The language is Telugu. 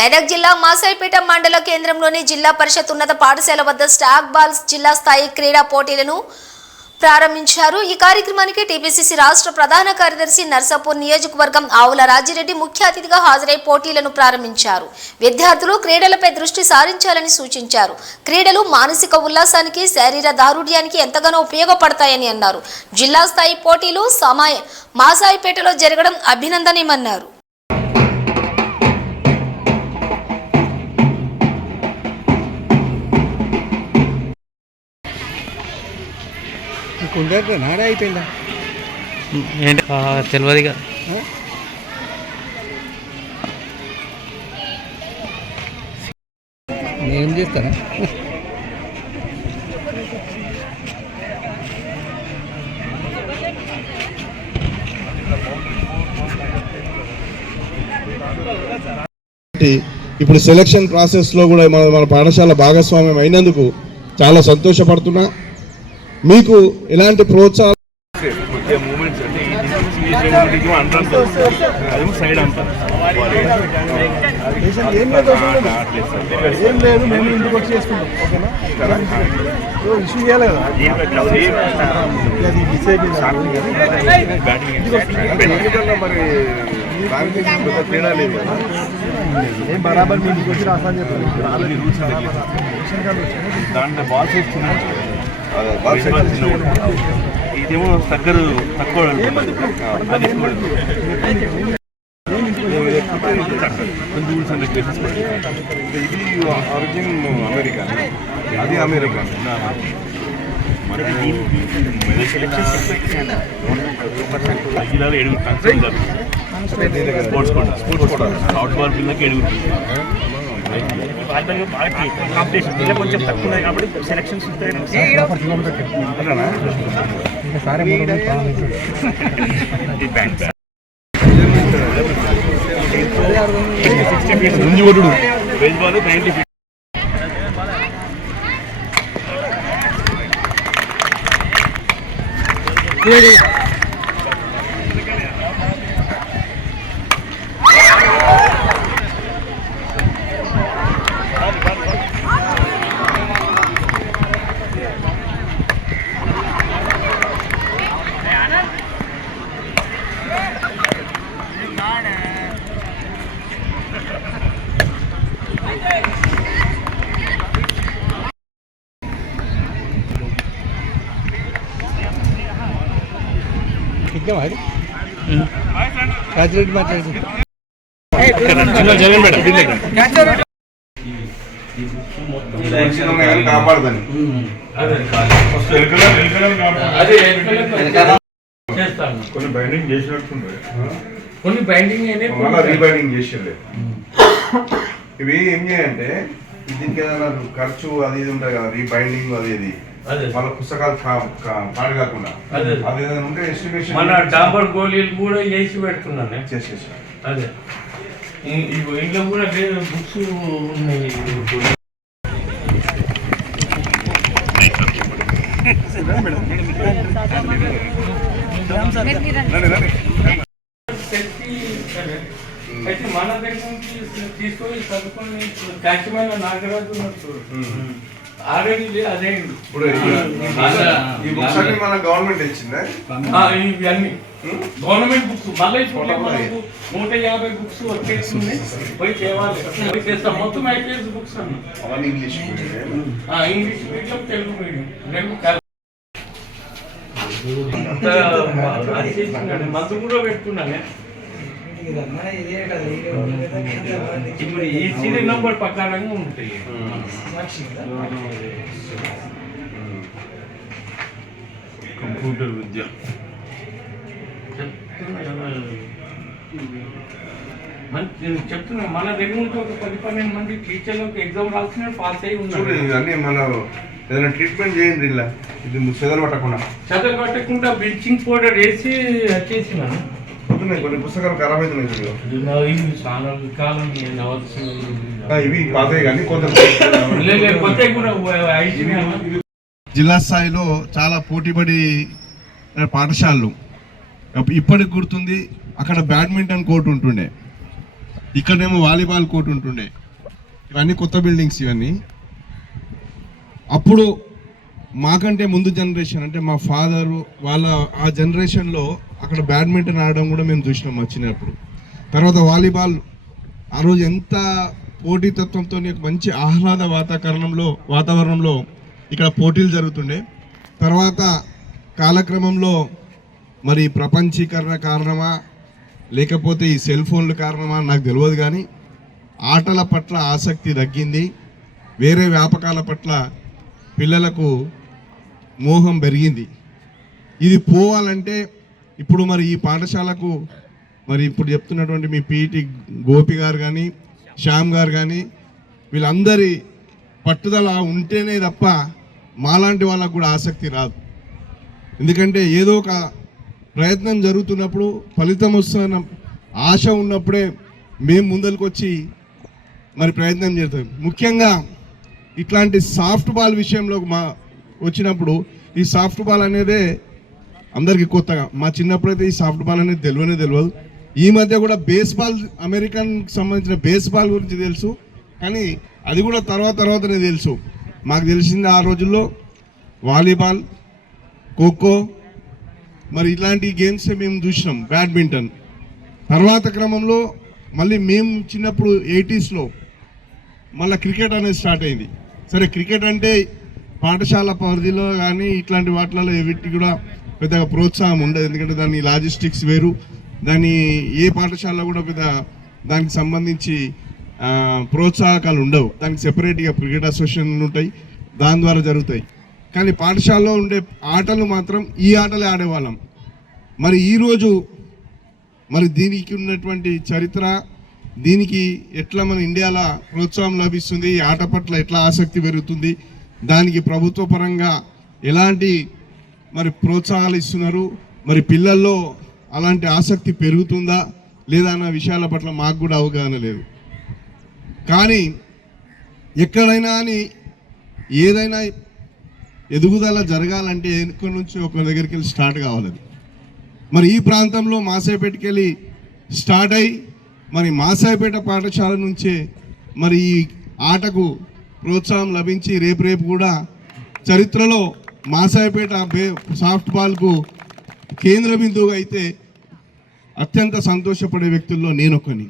మెదక్ జిల్లా మాసాయిపేట మండల కేంద్రంలోని జిల్లా పరిషత్ ఉన్నత పాఠశాల వద్ద స్టాక్ బాల్స్ జిల్లా స్థాయి క్రీడా పోటీలను ప్రారంభించారు। ఈ కార్యక్రమానికి టీపీసీసీ రాష్ట్ర ప్రధాన కార్యదర్శి నర్సాపూర్ నియోజకవర్గం ఆవుల రాజిరెడ్డి ముఖ్య అతిథిగా హాజరై పోటీలను ప్రారంభించారు। విద్యార్థులు క్రీడలపై దృష్టి సారించాలని సూచించారు। క్రీడలు మానసిక ఉల్లాసానికి, శరీర దారుఢ్యానికి ఎంతగానో ఉపయోగపడతాయని అన్నారు। జిల్లా స్థాయి పోటీలు మాసాయిపేటలో జరగడం అభినందనీయమన్నారు। నాడే అయిపోయిందా ఏంటి తెలియదుగా నేనేం చేస్తానా ఇప్పుడు సెలక్షన్ ప్రాసెస్లో కూడా మన పాఠశాల భాగస్వామ్యం అయినందుకు చాలా సంతోషపడుతున్నా। మీకు ఎలాంటి ప్రోత్సాహం ఏం లేదు, మేము ఇంటికి వచ్చి చేసుకుంటాం ఇష్యూ చేయాలి కదా మరి తేడా లేదు ఏం బరాబర్ మీ ఇంటికి వచ్చి రాసాని చెప్పారు దాంట్లో బాల్స్ ఇదేమో తగ్గరు తక్కువ ఇది ఆరిజిన్ అమెరికా, అది అమెరికా। జిల్లాలో 7 కన్సర్న్ స్పోర్ట్స్ కూడా అవుట్ బాల్ పిల్లలకి 7 కాంపిటీషన్ ఇలా కొంచెం తక్కువ ఉన్నాయి కాబట్టి సెలక్షన్స్ బేస్బాల్ 90 feet రాజిరెడ్డి మాట్లాడు కాపాడదని కొన్ని బైండింగ్ చేసినట్టుండే, కొన్ని బైండింగ్ రీబైండింగ్ చేసిండే। ఇవి ఏం చేయాలంటే దీనికి ఏదైనా ఖర్చు అది ఇది ఉంటుంది కదా, రీబైండింగ్ అది ఇది వాళ్ళ పుస్తకాలు పాడు కాకుండా అది ఏదైనా ఉంటే ఎస్టిమేషన్ మన డాంబర్ గోళీలు కూడా వేసి పెడుతున్నాను చేసేసి అదే ఇంట్లో కూడా బుక్స్ ఉన్నాయి। అయితే మన దగ్గర నుంచి తీసుకొని చదువుకొని కాశ్యమైన నాగరాజు ఆల్రెడీ అదే ఇప్పుడు ఈ బుక్స్ అన్ని మన గవర్నమెంట్ ఇచ్చిందా? ఇవన్నీ గవర్నమెంట్ బుక్స్ మళ్ళీ 150 బుక్స్ వచ్చేస్తుంది, పోయి తేవాలి, పోయి చేస్తాం। మొత్తం ఐపీఎస్ బుక్స్ అన్న అవన్నీ ఇంగ్లీష్ మీడియం, తెలుగు మీడియం రెండు మందు కూడా పెట్టుకున్నానే। ఇప్పుడు ఈ సీరియల్ నంబర్ ప్రకారంగా ఉంటాయి। కంప్యూటర్ విద్య చెప్తున్నా, మన దగ్గర నుంచి ఒక 10-12 మంది టీచర్లకు ఎగ్జామ్ రాసిన పాస్ అయి ఉన్నారు। ఇవన్నీ మన ఏదైనా ట్రీట్మెంట్ చేయండి, ఇలా ఇది చెదలు పట్టకుండా బ్లీచింగ్ పౌడర్ వేసి వచ్చేసినాను। కొన్ని పుస్తకాలు ఖరాబ్ అవుతున్నాయి, ఇవి పాతాయి కానీ జిల్లా స్థాయిలో చాలా పోటీపడి పాఠశాలలు ఇప్పటికి గుర్తుంది, అక్కడ బ్యాడ్మింటన్ కోర్టు ఉంటుండే, ఇక్కడేమో వాలీబాల్ కోర్ట్ ఉంటుండే. ఇవన్నీ కొత్త బిల్డింగ్స్ ఇవన్నీ. అప్పుడు మాకంటే ముందు జనరేషన్ అంటే మా ఫాదరు వాళ్ళ ఆ జనరేషన్లో అక్కడ బ్యాడ్మింటన్ ఆడడం కూడా మేము చూసినాం మా చిన్నప్పుడు. తర్వాత వాలీబాల్ ఆ రోజు ఎంత పోటీతత్వంతో మంచి ఆహ్లాద వాతావరణంలో ఇక్కడ పోటీలు జరుగుతుండే. తర్వాత కాలక్రమంలో మరి ప్రపంచీకరణ కారణమా లేకపోతే ఈ సెల్ ఫోన్ల కారణమా నాకు తెలియదు, కానీ ఆటల పట్ల ఆసక్తి తగ్గింది. వేరే వ్యాపకాల పట్ల పిల్లలకు మోహం పెరిగింది. ఇది పోవాలంటే ఇప్పుడు మరి ఈ పాఠశాలకు మరి ఇప్పుడు చెప్తున్నటువంటి మీ పీటీ గోపి గారు కానీ శ్యామ్ గారు కానీ వీళ్ళందరి పట్టుదల ఉంటేనే తప్ప మాలాంటి వాళ్ళకు కూడా ఆసక్తి రాదు. ఎందుకంటే ఏదో ఒక ప్రయత్నం జరుగుతున్నప్పుడు ఫలితం వస్తున్న ఆశ ఉన్నప్పుడే మేము ముందరికి వచ్చి మరి ప్రయత్నం చేస్తాం. ముఖ్యంగా ఇట్లాంటి సాఫ్ట్ బాల్ విషయంలో వచ్చినప్పుడు ఈ సాఫ్ట్ బాల్ అనేదే అందరికీ కొత్తగా. మా చిన్నప్పుడైతే ఈ సాఫ్ట్ బాల్ అనేది తెలియదు. ఈ మధ్య కూడా బేస్బాల్ అమెరికన్కి సంబంధించిన బేస్బాల్ గురించి తెలుసు, కానీ అది కూడా తర్వాతనే తెలుసు. మాకు తెలిసింది ఆ రోజుల్లో వాలీబాల్, ఖోఖో మరి ఇలాంటి గేమ్స్ మేము చూసినాం. బ్యాడ్మింటన్ తర్వాత క్రమంలో మళ్ళీ మేము చిన్నప్పుడు 80sలో మళ్ళీ క్రికెట్ అనేది స్టార్ట్ అయింది. సరే క్రికెట్ అంటే పాఠశాల పరిధిలో కానీ ఇట్లాంటి వాటిలలో వీటికి కూడా పెద్దగా ప్రోత్సాహం ఉండదు. ఎందుకంటే దాని లాజిస్టిక్స్ వేరు, దాని ఏ పాఠశాలలో కూడా పెద్ద దానికి సంబంధించి ప్రోత్సాహకాలు ఉండవు. దానికి సెపరేట్గా క్రికెట్ అసోసియేషన్లు ఉంటాయి, దాని ద్వారా జరుగుతాయి. కానీ పాఠశాలలో ఉండే ఆటలు మాత్రం ఈ ఆటలే ఆడేవాళ్ళం. మరి ఈరోజు మరి దీనికి ఉన్నటువంటి చరిత్ర, దీనికి ఎట్లా మన ఇండియాలో ప్రోత్సాహం లభిస్తుంది, ఈ ఆట పట్ల ఎట్లా ఆసక్తి పెరుగుతుంది, దానికి ప్రభుత్వ పరంగా ఎలాంటి మరి ప్రోత్సాహాలు ఇస్తున్నారు, మరి పిల్లల్లో అలాంటి ఆసక్తి పెరుగుతుందా లేదా అన్న విషయాల పట్ల మాకు కూడా అవగాహన లేదు. కానీ ఎక్కడైనా అని ఏదైనా ఎదుగుదల జరగాలంటే ఎక్కడి నుంచి ఒక దగ్గరికి వెళ్ళి స్టార్ట్ కావాలి. మరి ఈ ప్రాంతంలో మాసాయిపేటకి వెళ్ళి స్టార్ట్ అయ్యి మరి మాసాయిపేట పాఠశాల నుంచే మరి ఈ ఆటకు ప్రోత్సాహం లభించి రేపు కూడా చరిత్రలో మాసాయిపేట సాఫ్ట్ బాల్కు కేంద్ర బిందువుగా అయితే అత్యంత సంతోషపడే వ్యక్తుల్లో నేనొకని.